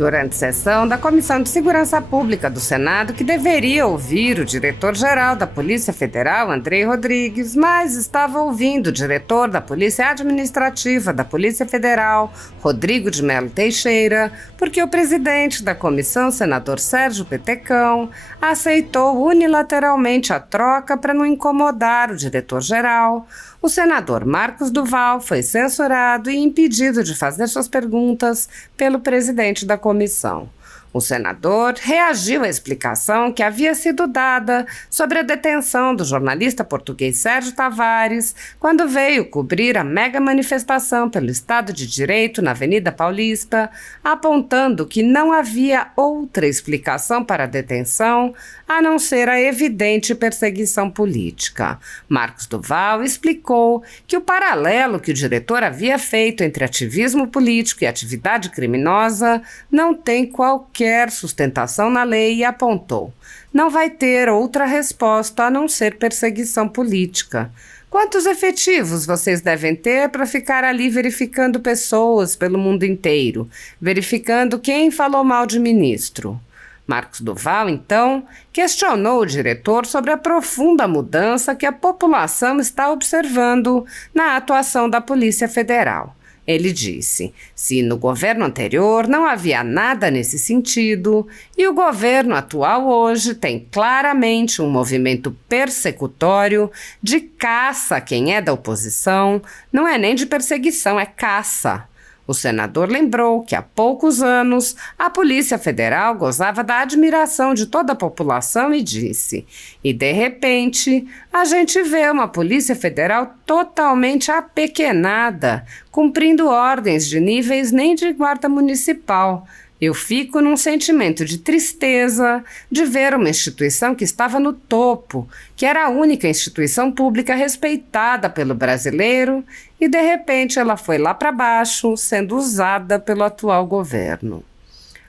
Durante sessão da Comissão de Segurança Pública do Senado, que deveria ouvir o diretor-geral da Polícia Federal, Andrei Rodrigues, mas estava ouvindo o diretor da Polícia Administrativa da Polícia Federal, Rodrigo de Mello Teixeira, porque o presidente da comissão, senador Sérgio Petecão, aceitou unilateralmente a troca para não incomodar o diretor-geral. O senador Marcos Duval foi censurado e impedido de fazer suas perguntas pelo presidente da comissão. O senador reagiu à explicação que havia sido dada sobre a detenção do jornalista português Sérgio Tavares quando veio cobrir a mega manifestação pelo Estado de Direito na Avenida Paulista, apontando que não havia outra explicação para a detenção a não ser a evidente perseguição política. Marcos Duval explicou que o paralelo que o diretor havia feito entre ativismo político e atividade criminosa não tem qualquer sustentação na lei e apontou: não vai ter outra resposta a não ser perseguição política. Quantos efetivos vocês devem ter para ficar ali verificando pessoas pelo mundo inteiro, verificando quem falou mal de ministro? Marcos Duval, então, questionou o diretor sobre a profunda mudança que a população está observando na atuação da Polícia Federal. Ele disse: se no governo anterior não havia nada nesse sentido, e o governo atual hoje tem claramente um movimento persecutório de caça a quem é da oposição, não é nem de perseguição, é caça. O senador lembrou que há poucos anos a Polícia Federal gozava da admiração de toda a população e disse: e de repente a gente vê uma Polícia Federal totalmente apequenada, cumprindo ordens de níveis nem de guarda municipal. Eu fico num sentimento de tristeza de ver uma instituição que estava no topo, que era a única instituição pública respeitada pelo brasileiro, e de repente ela foi lá para baixo, sendo usada pelo atual governo.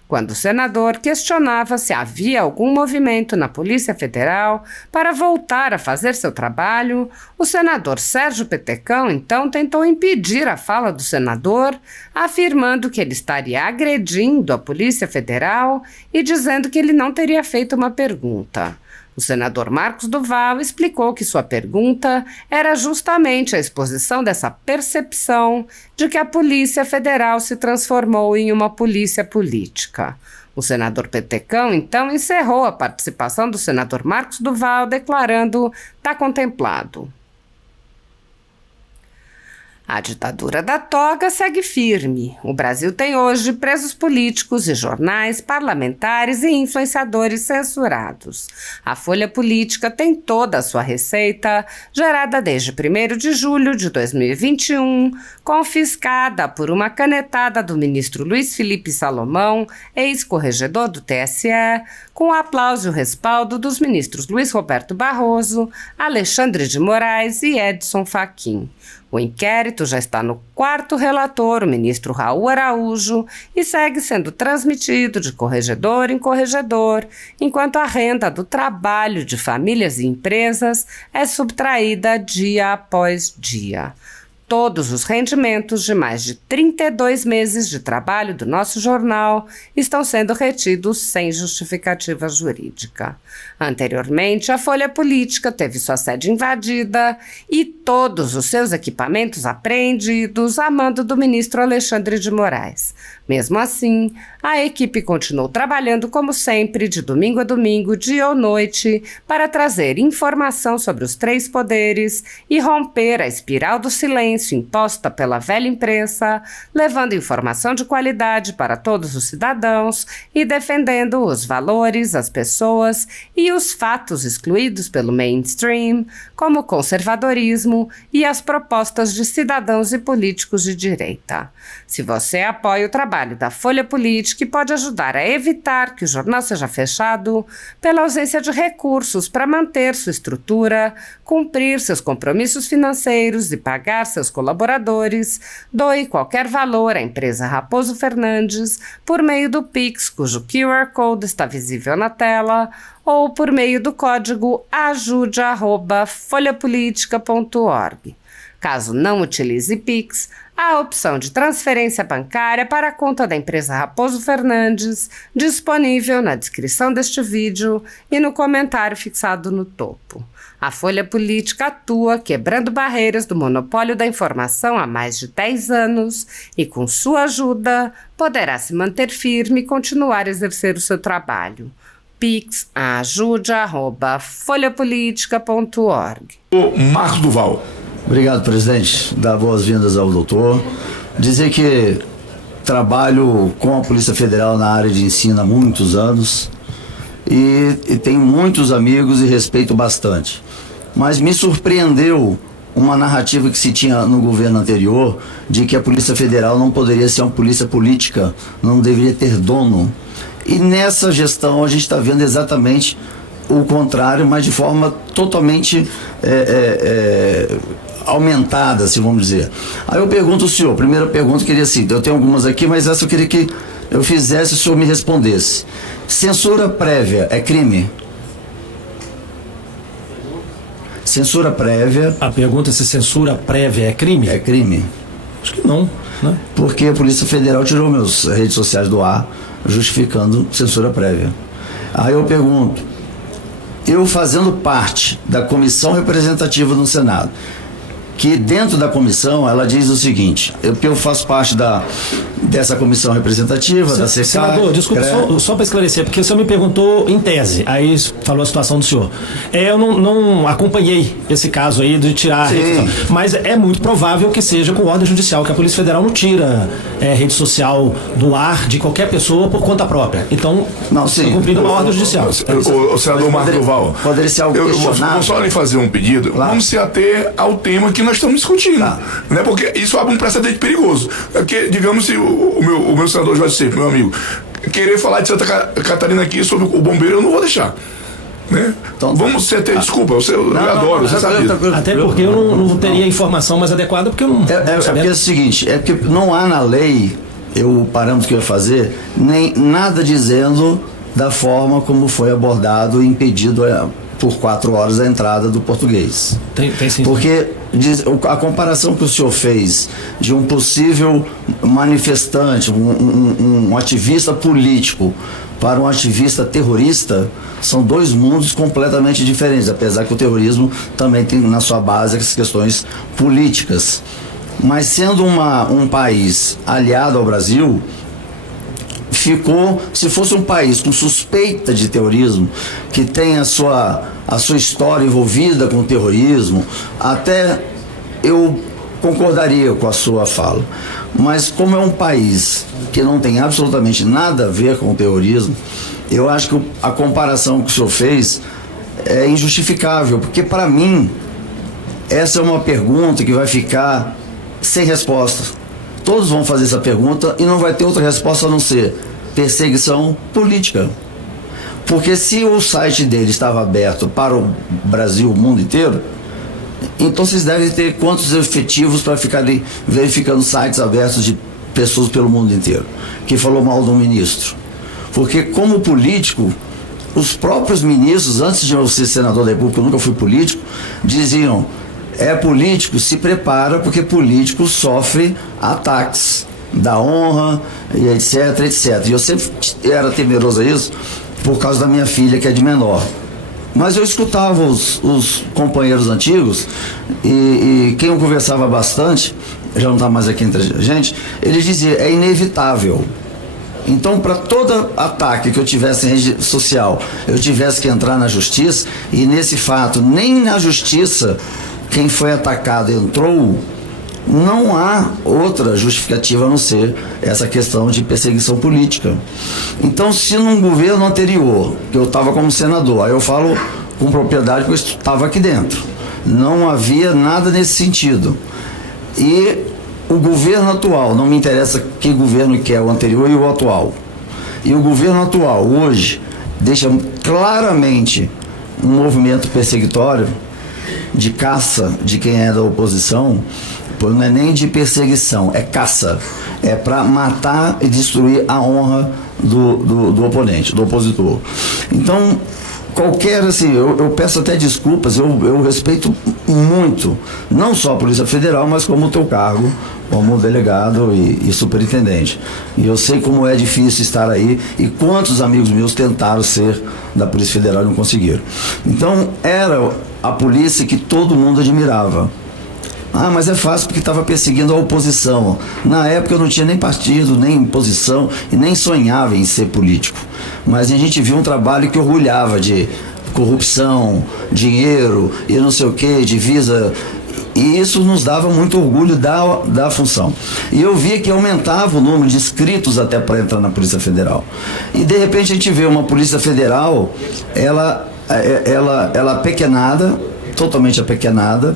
Quando o senador questionava se havia algum movimento na Polícia Federal para voltar a fazer seu trabalho, o senador Sérgio Petecão então tentou impedir a fala do senador, afirmando que ele estaria agredindo a Polícia Federal e dizendo que ele não teria feito uma pergunta. O senador Marcos Duval explicou que sua pergunta era justamente a exposição dessa percepção de que a Polícia Federal se transformou em uma polícia política. O senador Petecão, então, encerrou a participação do senador Marcos Duval, declarando: "Tá contemplado". A ditadura da toga segue firme. O Brasil tem hoje presos políticos e jornais, parlamentares e influenciadores censurados. A Folha Política tem toda a sua receita, gerada desde 1º de julho de 2021, confiscada por uma canetada do ministro Luiz Felipe Salomão, ex-corregedor do TSE, com o aplauso e o respaldo dos ministros Luiz Roberto Barroso, Alexandre de Moraes e Edson Fachin. O inquérito já está no 4º relator, o ministro Raul Araújo, e segue sendo transmitido de corregedor em corregedor, enquanto a renda do trabalho de famílias e empresas é subtraída dia após dia. Todos os rendimentos de mais de 32 meses de trabalho do nosso jornal estão sendo retidos sem justificativa jurídica. Anteriormente, a Folha Política teve sua sede invadida e todos os seus equipamentos apreendidos a mando do ministro Alexandre de Moraes. Mesmo assim, a equipe continuou trabalhando como sempre, de domingo a domingo, dia ou noite, para trazer informação sobre os 3 poderes e romper a espiral do silêncio imposta pela velha imprensa, levando informação de qualidade para todos os cidadãos e defendendo os valores, as pessoas e os fatos excluídos pelo mainstream, como o conservadorismo e as propostas de cidadãos e políticos de direita. Se você apoia o trabalho da Folha Política e pode ajudar a evitar que o jornal seja fechado pela ausência de recursos para manter sua estrutura, cumprir seus compromissos financeiros e pagar seus colaboradores, doe qualquer valor à empresa Raposo Fernandes por meio do Pix, cujo QR Code está visível na tela, ou por meio do código ajude@folhapolitica.org. Caso não utilize Pix, a opção de transferência bancária para a conta da empresa Raposo Fernandes, disponível na descrição deste vídeo e no comentário fixado no topo. A Folha Política atua quebrando barreiras do monopólio da informação há mais de 10 anos e, com sua ajuda, poderá se manter firme e continuar a exercer o seu trabalho. Pix ajude@folhapolitica.org. Marcos Duval. Obrigado, presidente. Dar boas-vindas ao doutor. Dizer que trabalho com a Polícia Federal na área de ensino há muitos anos e tenho muitos amigos e respeito bastante. Mas me surpreendeu uma narrativa que se tinha no governo anterior de que a Polícia Federal não poderia ser uma polícia política, não deveria ter dono. E nessa gestão a gente está vendo exatamente o contrário, mas de forma totalmente aumentada, se vamos dizer. Aí eu pergunto ao senhor, primeira pergunta, queria assim, eu tenho algumas aqui, mas essa eu queria que eu fizesse e o senhor me respondesse. Censura prévia é crime? Censura prévia... A pergunta é se censura prévia é crime? É crime? Acho que não, né? Porque a Polícia Federal tirou meus redes sociais do ar, justificando censura prévia. Aí eu pergunto, eu fazendo parte da comissão representativa no Senado, que dentro da comissão ela diz o seguinte, porque eu faço parte dessa comissão representativa, da CECAR... Senador, desculpa, só para esclarecer, porque o senhor me perguntou em tese, aí falou a situação do senhor. Eu não acompanhei esse caso aí de tirar a rede social, mas é muito provável que seja com ordem judicial, que a Polícia Federal não tira rede social do ar de qualquer pessoa por conta própria. Então, cumprindo uma ordem judicial. O senador Marcos Duval, poderia ser algo questionável. Vou só lhe fazer um pedido, claro. Vamos se ater ao tema que nós estamos discutindo, né? Porque isso abre um precedente perigoso. Porque, digamos, se o meu senador Jorge Seif, meu amigo, querer falar de Santa Catarina aqui sobre o bombeiro, eu não vou deixar. Né? Então, vamos ter desculpa, eu adoro, você sabe. Até porque eu não teria informação mais adequada, porque eu não porque é o seguinte, é que não há na lei, o parâmetro que eu ia fazer, nem nada dizendo da forma como foi abordado e impedido por 4 horas a entrada do português. Tem sim. Porque a comparação que o senhor fez de um possível manifestante, um ativista político para um ativista terrorista, são 2 mundos completamente diferentes, apesar que o terrorismo também tem na sua base as questões políticas. Mas sendo um país aliado ao Brasil, se fosse um país com suspeita de terrorismo, que tem a sua história envolvida com o terrorismo, até eu concordaria com a sua fala. Mas como é um país que não tem absolutamente nada a ver com o terrorismo, eu acho que a comparação que o senhor fez é injustificável, porque para mim essa é uma pergunta que vai ficar sem resposta. Todos vão fazer essa pergunta e não vai ter outra resposta a não ser perseguição política. Porque se o site dele estava aberto para o Brasil, o mundo inteiro, então vocês devem ter quantos efetivos para ficarem verificando sites abertos de pessoas pelo mundo inteiro, que falou mal do ministro. Porque como político, os próprios ministros, antes de eu ser senador da República, eu nunca fui político, diziam, político, se prepara, porque político sofre ataques da honra, e etc, etc. E eu sempre era temeroso a isso, por causa da minha filha, que é de menor. Mas eu escutava os companheiros antigos, e quem eu conversava bastante, já não está mais aqui entre a gente, ele dizia, é inevitável. Então, para todo ataque que eu tivesse em rede social, eu tivesse que entrar na justiça, e nesse fato, nem na justiça, quem foi atacado entrou, não há outra justificativa a não ser essa questão de perseguição política. Então, se num governo anterior, que eu estava como senador, aí eu falo com propriedade porque eu estava aqui dentro, não havia nada nesse sentido. E o governo atual, não me interessa que governo que é o anterior e o atual. E o governo atual, hoje, deixa claramente um movimento perseguitório de caça de quem é da oposição. Não é nem de perseguição, é caça. É para matar e destruir a honra do oponente, do opositor. Então, qualquer, assim, eu peço até desculpas, eu respeito muito, não só a Polícia Federal, mas como o teu cargo, como delegado e superintendente. E eu sei como é difícil estar aí e quantos amigos meus tentaram ser da Polícia Federal e não conseguiram. Então, era a polícia que todo mundo admirava. Ah, mas é fácil porque estava perseguindo a oposição. Na época eu não tinha nem partido, nem posição e nem sonhava em ser político. Mas a gente viu um trabalho que orgulhava de corrupção, dinheiro e não sei o que, divisa. E isso nos dava muito orgulho da função. E eu via que aumentava o número de inscritos até para entrar na Polícia Federal. E de repente a gente vê uma Polícia Federal, ela apequenada, totalmente apequenada,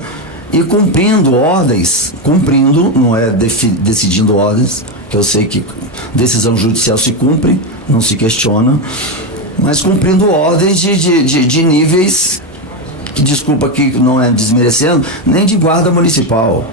e cumprindo ordens, não é decidindo ordens, que eu sei que decisão judicial se cumpre, não se questiona, mas cumprindo ordens de níveis, que desculpa aqui, não é desmerecendo, nem de guarda municipal.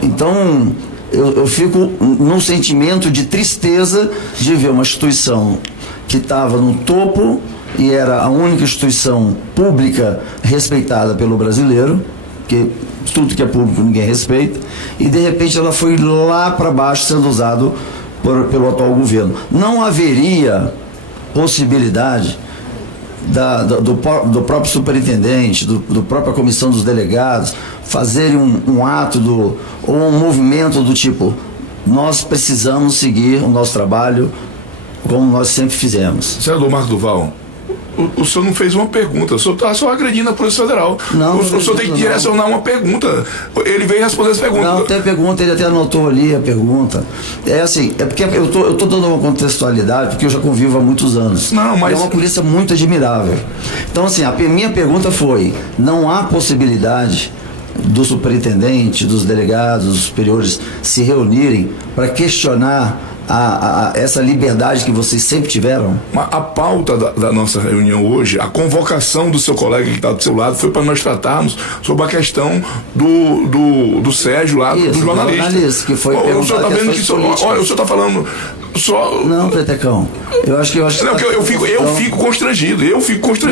Então, eu fico num sentimento de tristeza de ver uma instituição que estava no topo e era a única instituição pública respeitada pelo brasileiro, que tudo que é público ninguém respeita, e de repente ela foi lá para baixo sendo usado pelo atual governo. Não haveria possibilidade do próprio superintendente, do própria comissão dos delegados fazerem um ato ou um movimento do tipo: nós precisamos seguir o nosso trabalho como nós sempre fizemos. Senador Marco Duval, o senhor não fez uma pergunta, o senhor está só agredindo a Polícia Federal. Não, o senhor tem que direcionar uma pergunta. Ele veio responder essa pergunta. Não, tem pergunta, ele até anotou ali a pergunta. É assim, é porque eu tô dando uma contextualidade, porque eu já convivo há muitos anos. Não, mas... É uma polícia muito admirável. Então, assim, a minha pergunta foi: não há possibilidade do superintendente, dos delegados, dos superiores se reunirem para questionar essa liberdade que vocês sempre tiveram? A pauta da nossa reunião hoje, a convocação do seu colega que está do seu lado, foi para nós tratarmos sobre a questão do Sérgio lá, do jornalista. Que foi o senhor está vendo que olha, o senhor está falando só... Não, Petecão, eu acho que não, eu fico constrangido.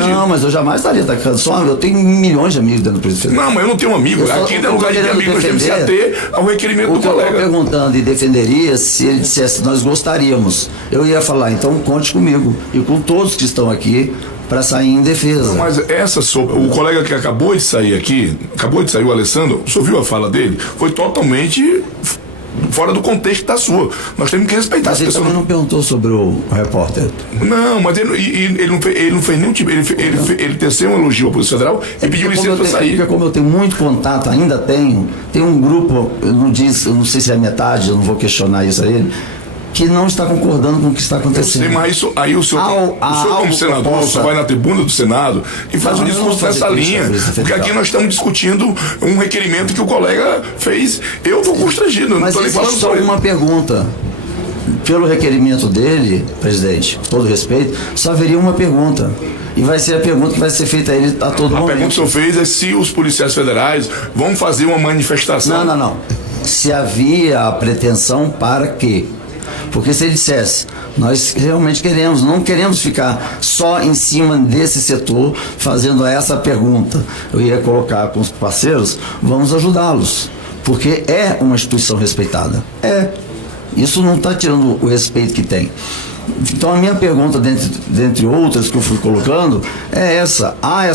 Não, mas eu jamais estaria atacando. Eu tenho milhões de amigos dentro do Polícia Federal. Não, mas eu não tenho amigo. Aqui não é lugar de ter amigo, nós temos que se ater ao requerimento do colega. Eu estou perguntando e defenderia se ele dissesse: nós gostaríamos. Eu ia falar: então conte comigo e com todos que estão aqui para sair em defesa. Mas o colega que acabou de sair, o Alessandro, o senhor viu a fala dele? Foi totalmente fora do contexto da sua. Nós temos que respeitar. Mas ele também não perguntou sobre o repórter. Não, mas ele não fez nenhum tipo. Ele teceu um elogio à Polícia Federal e pediu licença para sair. Porque como eu tenho muito contato, ainda tem um grupo, eu não sei se é metade, eu não vou questionar isso a ele, que não está concordando com o que está acontecendo. Eu sei, mas isso, aí o senhor como senador, o senhor vai na tribuna do Senado e faz um discurso nessa linha, porque aqui nós estamos discutindo um requerimento que o colega fez. Eu estou constrangido, não estou nem falando só uma pergunta. Pelo requerimento dele, presidente, com todo respeito, só haveria uma pergunta. E vai ser a pergunta que vai ser feita a ele a todo momento. A pergunta que o senhor fez é se os policiais federais vão fazer uma manifestação. Não. Se havia a pretensão para quê? Porque se ele dissesse: nós realmente não queremos ficar só em cima desse setor fazendo essa pergunta, eu ia colocar com os parceiros: vamos ajudá-los, porque é uma instituição respeitada. Isso não está tirando o respeito que tem. Então a minha pergunta, dentre outras que eu fui colocando, é essa: há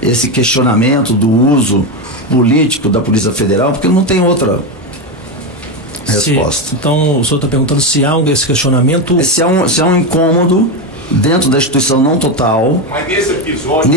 esse questionamento do uso político da Polícia Federal, porque não tem outra resposta. Então o senhor está perguntando se há esse questionamento. Se há um incômodo dentro da instituição, não total. Mas nesse episódio.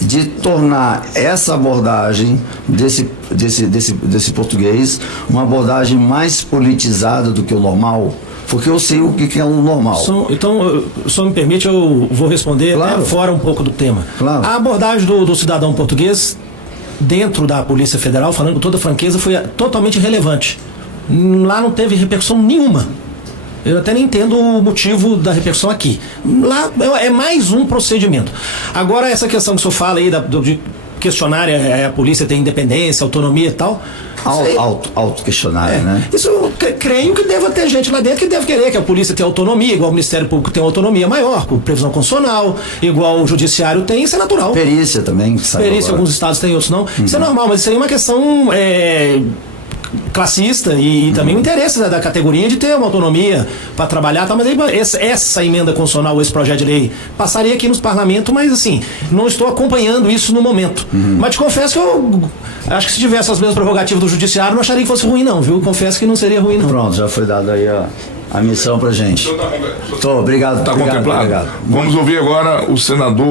De tornar essa abordagem desse português uma abordagem mais politizada do que o normal. Porque eu sei o que é o normal. Então, só me permite, eu vou responder, claro, fora um pouco do tema. Claro. A abordagem do cidadão português dentro da Polícia Federal, falando com toda franqueza, foi totalmente irrelevante. Lá não teve repercussão nenhuma. Eu até nem entendo o motivo da repercussão aqui. Lá é mais um procedimento. Agora, essa questão que o senhor fala aí de questionar a polícia ter independência, autonomia e tal. Auto-questionário, né? Isso eu creio que deva ter gente lá dentro que deve querer que a polícia tenha autonomia, igual o Ministério Público tem autonomia maior, com previsão constitucional, igual o Judiciário tem, isso é natural. Perícia também. Perícia, alguns estados têm, outros não. Isso é normal, mas isso aí é uma questão classista e também o interesse da categoria de ter uma autonomia para trabalhar, tá? Mas aí essa emenda constitucional, esse projeto de lei passaria aqui nos parlamentos, mas assim, não estou acompanhando isso no momento. Mas te confesso que eu acho que se tivesse as mesmas prerrogativas do Judiciário, não acharia que fosse ruim não, viu? Confesso que não seria ruim não. Pronto, já foi dado aí a missão pra gente. Obrigado. Tá obrigado, contemplado? obrigado. Vamos ouvir agora o senador